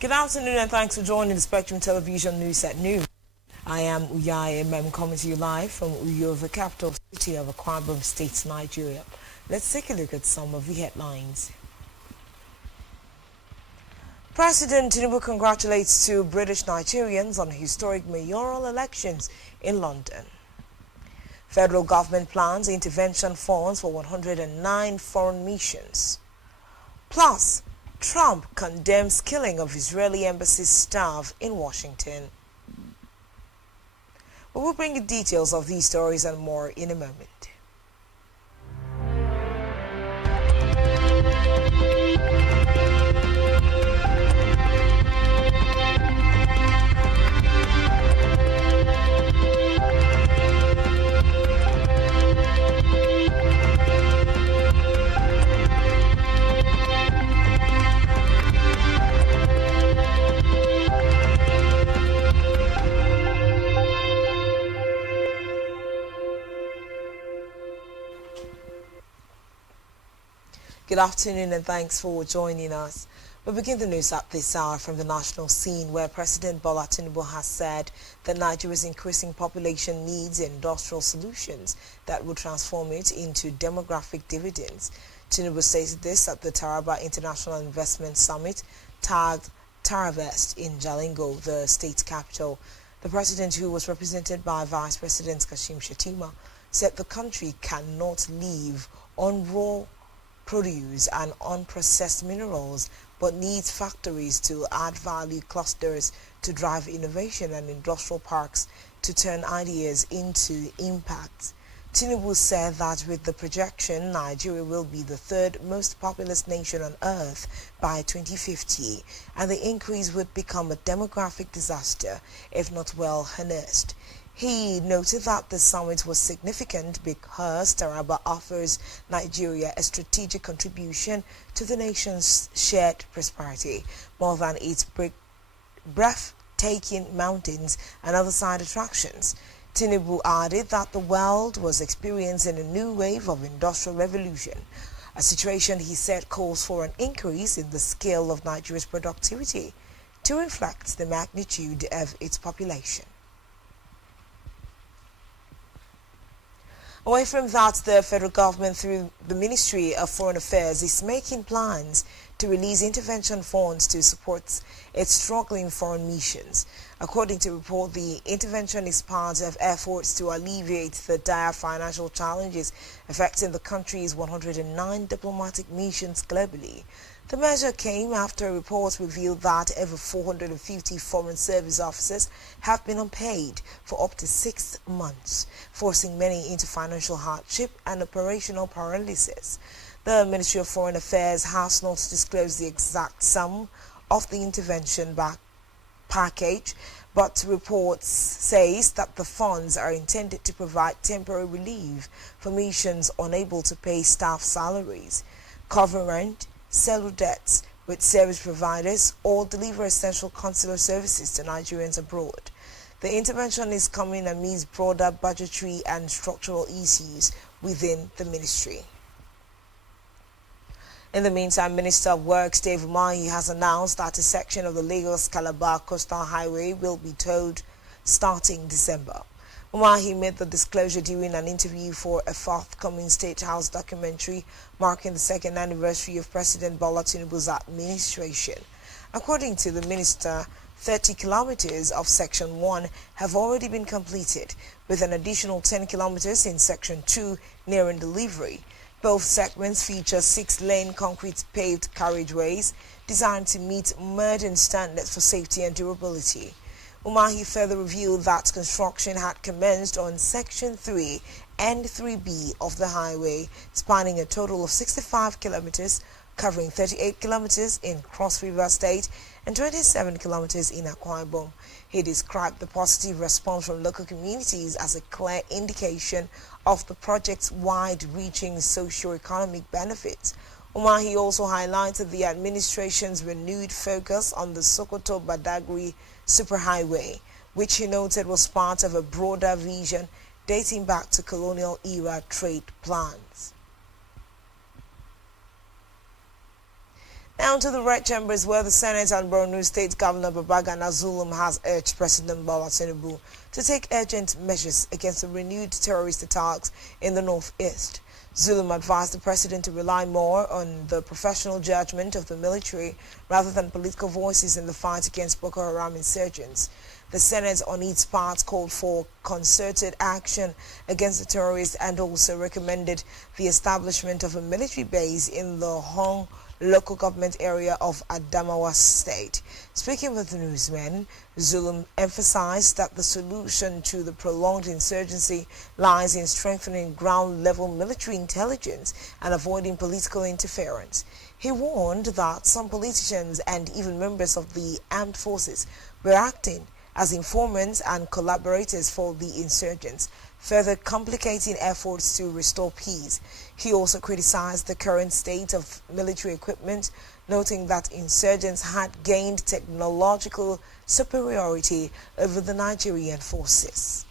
Good afternoon and thanks for joining the Spectrum Television News at noon. I am Uyai Emem coming to you live from Uyo, the capital city of Akwa Ibom State, Nigeria. Let's take a look at some of the headlines. President Tinubu congratulates two British Nigerians on historic mayoral elections in London. Federal government plans intervention funds for 109 foreign missions. Plus, Trump condemns killing of Israeli embassy staff in Washington. We will bring you details of these stories and more in a moment. Good afternoon and thanks for joining us. We begin the news at this hour from the national scene where President Bola Tinubu has said that Nigeria's increasing population needs industrial solutions that will transform it into demographic dividends. Tinubu stated this at the Taraba International Investment Summit tagged Taravest in Jalingo, the state capital. The president, who was represented by Vice President Kashim Shettima, said the country cannot live on raw produce and unprocessed minerals, but needs factories to add value clusters to drive innovation and industrial parks to turn ideas into impact. Tinubu said that with the projection, Nigeria will be the third most populous nation on earth by 2050, and the increase would become a demographic disaster if not well harnessed. He noted that the summit was significant because Taraba offers Nigeria a strategic contribution to the nation's shared prosperity, more than its breathtaking mountains and other side attractions. Tinubu added that the world was experiencing a new wave of industrial revolution, a situation he said calls for an increase in the scale of Nigeria's productivity to reflect the magnitude of its population. Away from that, the federal government, through the Ministry of Foreign Affairs, is making plans to release intervention funds to support its struggling foreign missions. According to a report, the intervention is part of efforts to alleviate the dire financial challenges affecting the country's 109 diplomatic missions globally. The measure came after reports revealed that over 450 foreign service officers have been unpaid for up to 6 months, forcing many into financial hardship and operational paralysis. The Ministry of Foreign Affairs has not disclosed the exact sum of the intervention package, but reports says that the funds are intended to provide temporary relief for missions unable to pay staff salaries, cover rent, settle debts with service providers, or deliver essential consular services to Nigerians abroad. The intervention is coming amidst broader budgetary and structural issues within the ministry. In the meantime, Minister of Works Dave Umahi has announced that a section of the Lagos-Calabar Coastal Highway will be towed starting December. Umahi made the disclosure during an interview for a forthcoming State House documentary marking the second anniversary of President Bola Tinubu's administration. According to the minister, 30 kilometers of Section 1 have already been completed, with an additional 10 kilometers in Section 2 nearing delivery. Both segments feature 6-lane concrete paved carriageways designed to meet modern standards for safety and durability. Umahi further revealed that construction had commenced on Section 3 and 3B of the highway, spanning a total of 65 kilometers, covering 38 kilometers in Cross River State and 27 kilometers in Akwa Ibom. He described the positive response from local communities as a clear indication of the project's wide-reaching socio-economic benefits. Umahi also highlighted the administration's renewed focus on the Sokoto-Badagry superhighway, which he noted was part of a broader vision dating back to colonial-era trade plans. Now to the red chambers, where the Senate and Borno State Governor Babagana Zulum has urged President Bola Tinubu to take urgent measures against the renewed terrorist attacks in the northeast. Zulum advised the president to rely more on the professional judgment of the military rather than political voices in the fight against Boko Haram insurgents. The Senate, on its part, called for concerted action against the terrorists and also recommended the establishment of a military base in the Hong local government area of Adamawa State. Speaking with the newsmen, Zulum emphasized that the solution to the prolonged insurgency lies in strengthening ground-level military intelligence and avoiding political interference. He warned that some politicians and even members of the armed forces were acting as informants and collaborators for the insurgents, further complicating efforts to restore peace. He also criticized the current state of military equipment, noting that insurgents had gained technological superiority over the Nigerian forces.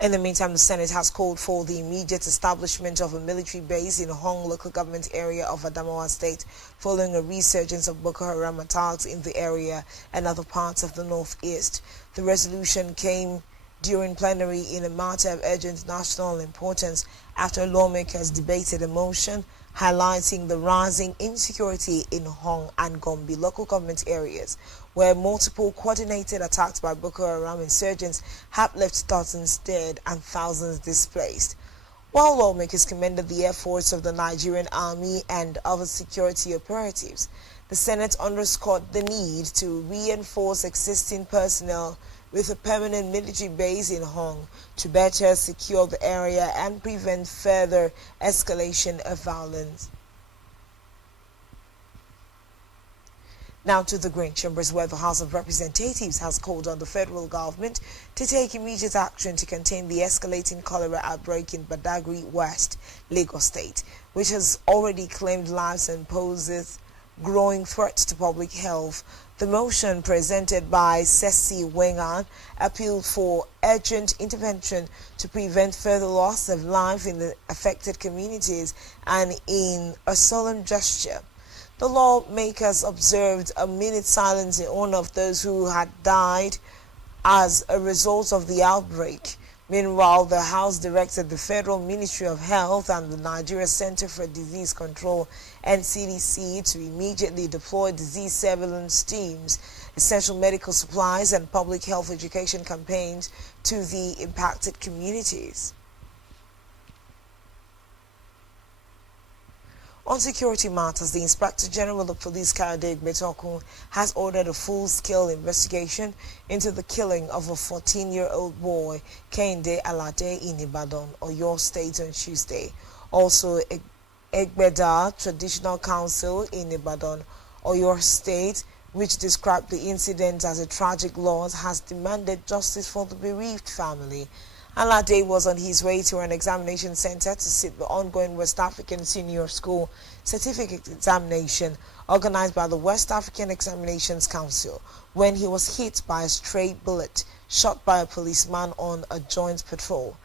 In the meantime, the Senate has called for the immediate establishment of a military base in Hong local government area of Adamawa State following a resurgence of Boko Haram attacks in the area and other parts of the northeast. The resolution came during plenary in a matter of urgent national importance after lawmakers debated a motion highlighting the rising insecurity in Hong and Gombe local government areas, where multiple coordinated attacks by Boko Haram insurgents have left dozens dead and thousands displaced. While lawmakers commended the efforts of the Nigerian army and other security operatives, the Senate underscored the need to reinforce existing personnel with a permanent military base in Hong to better secure the area and prevent further escalation of violence. Now to the Green Chambers, where the House of Representatives has called on the federal government to take immediate action to contain the escalating cholera outbreak in Badagry West, Lagos State, which has already claimed lives and poses growing threats to public health. The motion presented by Sesi Wengan appealed for urgent intervention to prevent further loss of life in the affected communities and in a solemn gesture. The lawmakers observed a minute silence in honor of those who had died as a result of the outbreak. Meanwhile, the House directed the Federal Ministry of Health and the Nigeria Center for Disease Control (NCDC) to immediately deploy disease surveillance teams, essential medical supplies, and public health education campaigns to the impacted communities. On security matters, the Inspector General of Police, Kayode Egbetokun, has ordered a full-scale investigation into the killing of a 14-year-old boy, Kehinde Alade, in Ibadan, Oyo State on Tuesday. Also, Egbeda Traditional Council in Ibadan, Oyo State, which described the incident as a tragic loss, has demanded justice for the bereaved family. Alade was on his way to an examination center to sit the ongoing West African Senior School Certificate Examination organized by the West African Examinations Council when he was hit by a stray bullet shot by a policeman on a joint patrol.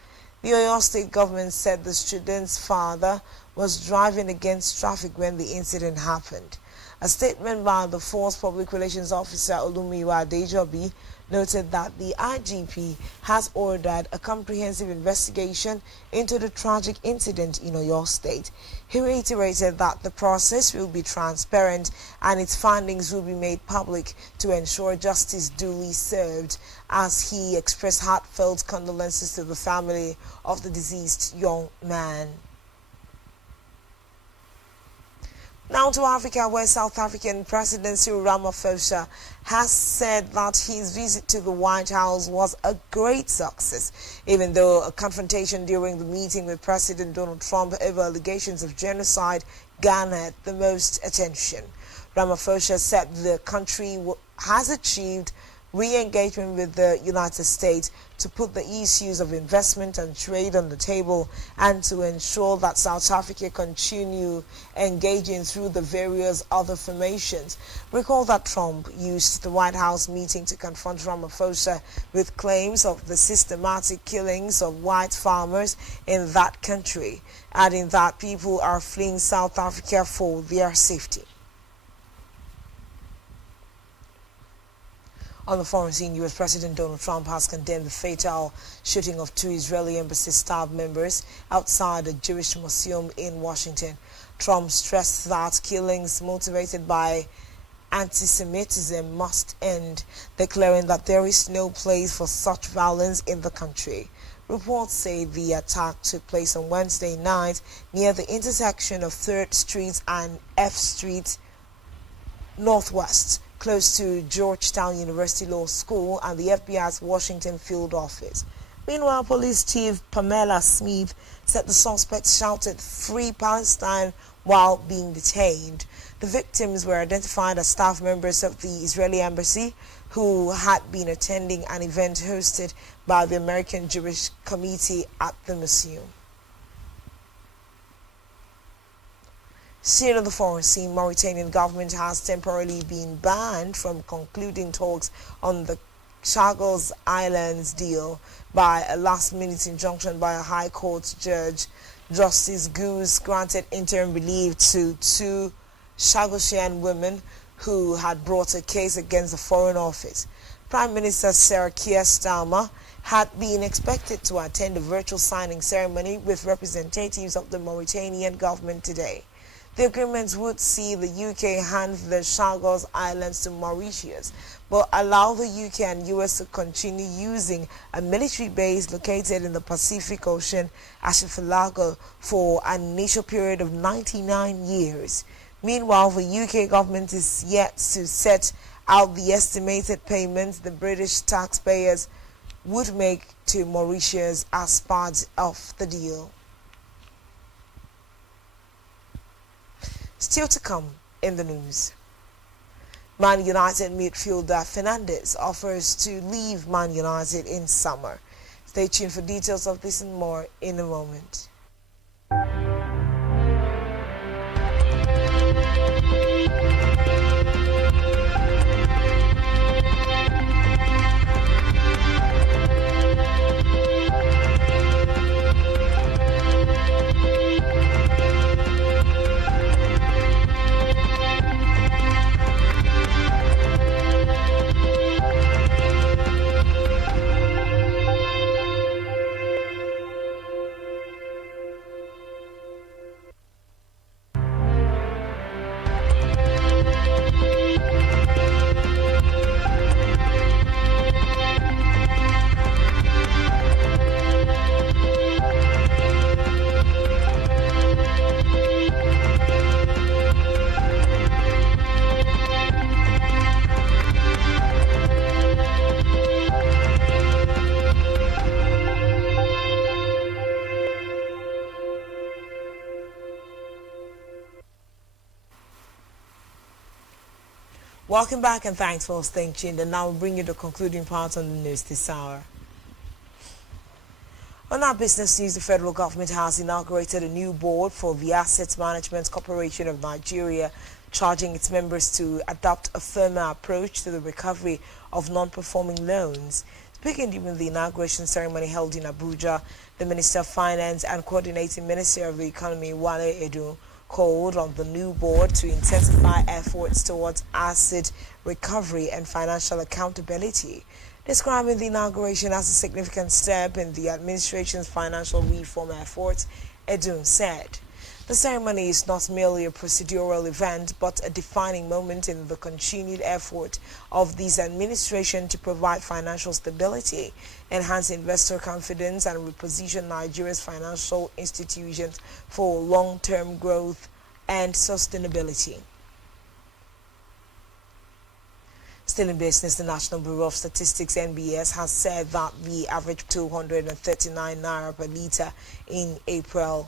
The Oyo State government said the student's father was driving against traffic when the incident happened. A statement by the Force Public Relations Officer Olumiwa Adejobi noted that the IGP has ordered a comprehensive investigation into the tragic incident in Oyo State. He reiterated that the process will be transparent and its findings will be made public to ensure justice duly served, as he expressed heartfelt condolences to the family of the deceased young man. Now to Africa, where South African President Cyril Ramaphosa has said that his visit to the White House was a great success, even though a confrontation during the meeting with President Donald Trump over allegations of genocide garnered the most attention. Ramaphosa said the country has achieved re-engagement with the United States to put the issues of investment and trade on the table and to ensure that South Africa continue engaging through the various other formations. Recall that Trump used the White House meeting to confront Ramaphosa with claims of the systematic killings of white farmers in that country, adding that people are fleeing South Africa for their safety. On the foreign scene, U.S. President Donald Trump has condemned the fatal shooting of 2 Israeli embassy staff members outside a Jewish museum in Washington. Trump stressed that killings motivated by anti-Semitism must end, declaring that there is no place for such violence in the country. Reports say the attack took place on Wednesday night near the intersection of 3rd Street and F Street Northwest, close to Georgetown University Law School and the FBI's Washington field office. Meanwhile, Police Chief Pamela Smith said the suspects shouted "Free Palestine" while being detained. The victims were identified as staff members of the Israeli embassy who had been attending an event hosted by the American Jewish Committee at the museum. Still on the foreign scene, Mauritanian government has temporarily been banned from concluding talks on the Chagos Islands deal by a last-minute injunction by a High Court judge. Justice Goose granted interim relief to 2 Chagosian women who had brought a case against the Foreign Office. Prime Minister Sarah Keir Starmer had been expected to attend a virtual signing ceremony with representatives of the Mauritanian government today. The agreement would see the UK hand the Chagos Islands to Mauritius, but allow the UK and US to continue using a military base located in the Pacific Ocean, Archipelago, for an initial period of 99 years. Meanwhile, the UK government is yet to set out the estimated payments the British taxpayers would make to Mauritius as part of the deal. Still to come in the news. Man United midfielder Fernandes offers to leave Man United in summer. Stay tuned for details of this and more in a moment. Welcome back and thanks for staying tuned. And now we'll bring you the concluding part on the news this hour. On our business news, the federal government has inaugurated a new board for the Asset Management Corporation of Nigeria, charging its members to adopt a firmer approach to the recovery of non-performing loans. Speaking during the inauguration ceremony held in Abuja, the Minister of Finance and Coordinating Minister of the Economy, Wale Edun, called on the new board to intensify efforts towards asset recovery and financial accountability. Describing the inauguration as a significant step in the administration's financial reform efforts, Edun said, "The ceremony is not merely a procedural event, but a defining moment in the continued effort of this administration to provide financial stability, enhance investor confidence, and reposition Nigeria's financial institutions for long-term growth and sustainability." Still in business, the National Bureau of Statistics (NBS) has said that the average 239 naira per litre in April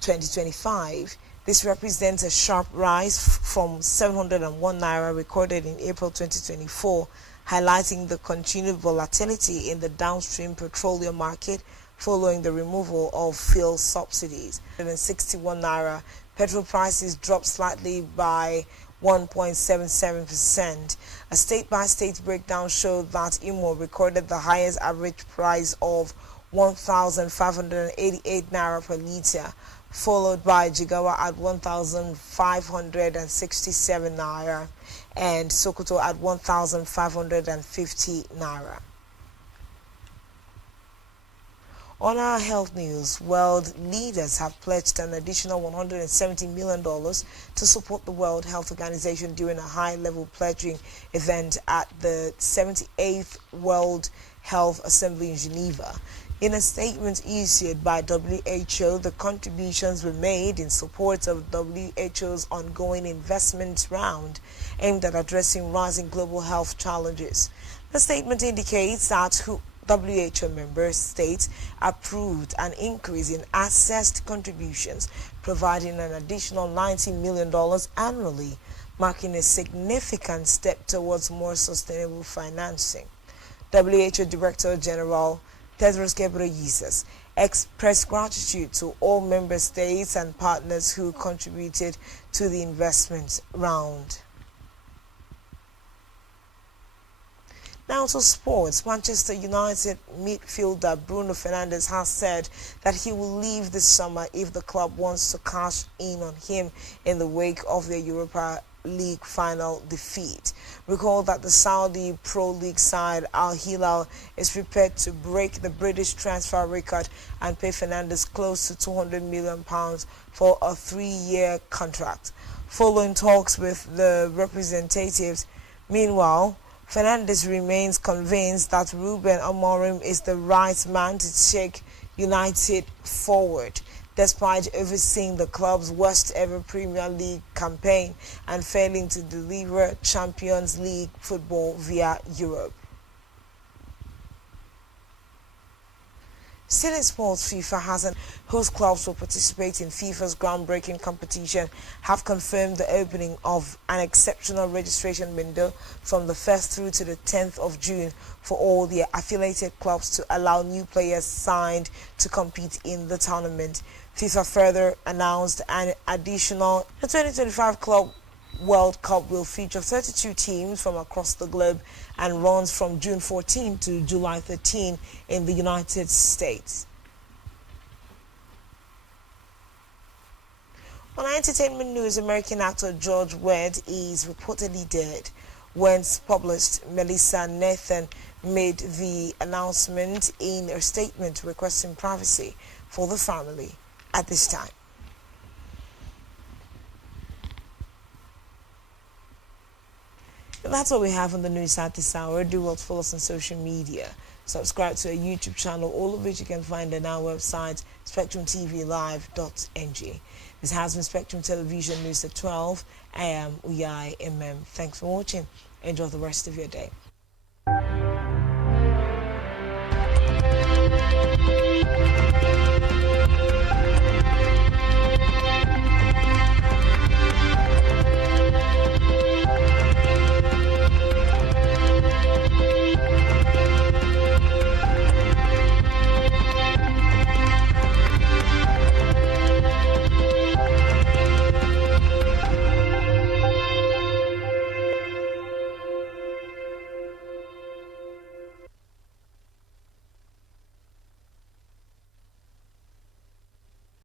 2025. This represents a sharp rise from 701 naira recorded in April 2024. highlighting the continued volatility in the downstream petroleum market following the removal of fuel subsidies. 161 naira. Petrol prices dropped slightly by 1.77%. A state-by-state breakdown showed that Imo recorded the highest average price of 1,588 naira per litre, followed by Jigawa at 1,567 naira and Sokoto at 1,550 naira. On our health news, world leaders have pledged an additional $170 million to support the World Health Organization during a high-level pledging event at the 78th World Health Assembly in Geneva. In a statement issued by WHO, the contributions were made in support of WHO's ongoing investment round aimed at addressing rising global health challenges. The statement indicates that WHO member states approved an increase in assessed contributions, providing an additional $90 million annually, marking a significant step towards more sustainable financing. WHO Director General Tedros Ghebreyesus expressed gratitude to all member states and partners who contributed to the investment round. Now to sports. Manchester United midfielder Bruno Fernandes has said that he will leave this summer if the club wants to cash in on him in the wake of their Europa League final defeat. Recall that the Saudi Pro League side Al Hilal is prepared to break the British transfer record and pay Fernandes close to £200 million for a 3-year contract. Following talks with the representatives, meanwhile, Fernandes remains convinced that Ruben Amorim is the right man to take United forward, despite overseeing the club's worst ever Premier League campaign and failing to deliver Champions League football via Europe. Still in sports, FIFA hasn't. Host clubs will participate in FIFA's groundbreaking competition have confirmed the opening of an exceptional registration window from the 1st through to the 10th of June for all their affiliated clubs to allow new players signed to compete in the tournament. FIFA further announced an additional 2025 Club World Cup will feature 32 teams from across the globe and runs from June 14 to July 13 in the United States. On entertainment news, American actor George Wendt is reportedly dead. Wendt's published Melissa Nathan made the announcement in a statement requesting privacy for the family at this time. That's what we have on the news at this hour. Do well to follow us on social media. Subscribe to our YouTube channel, all of which you can find on our website, spectrumtvlive.ng. This has been Spectrum Television News at 12. I am Uyai MM. Thanks for watching. Enjoy the rest of your day.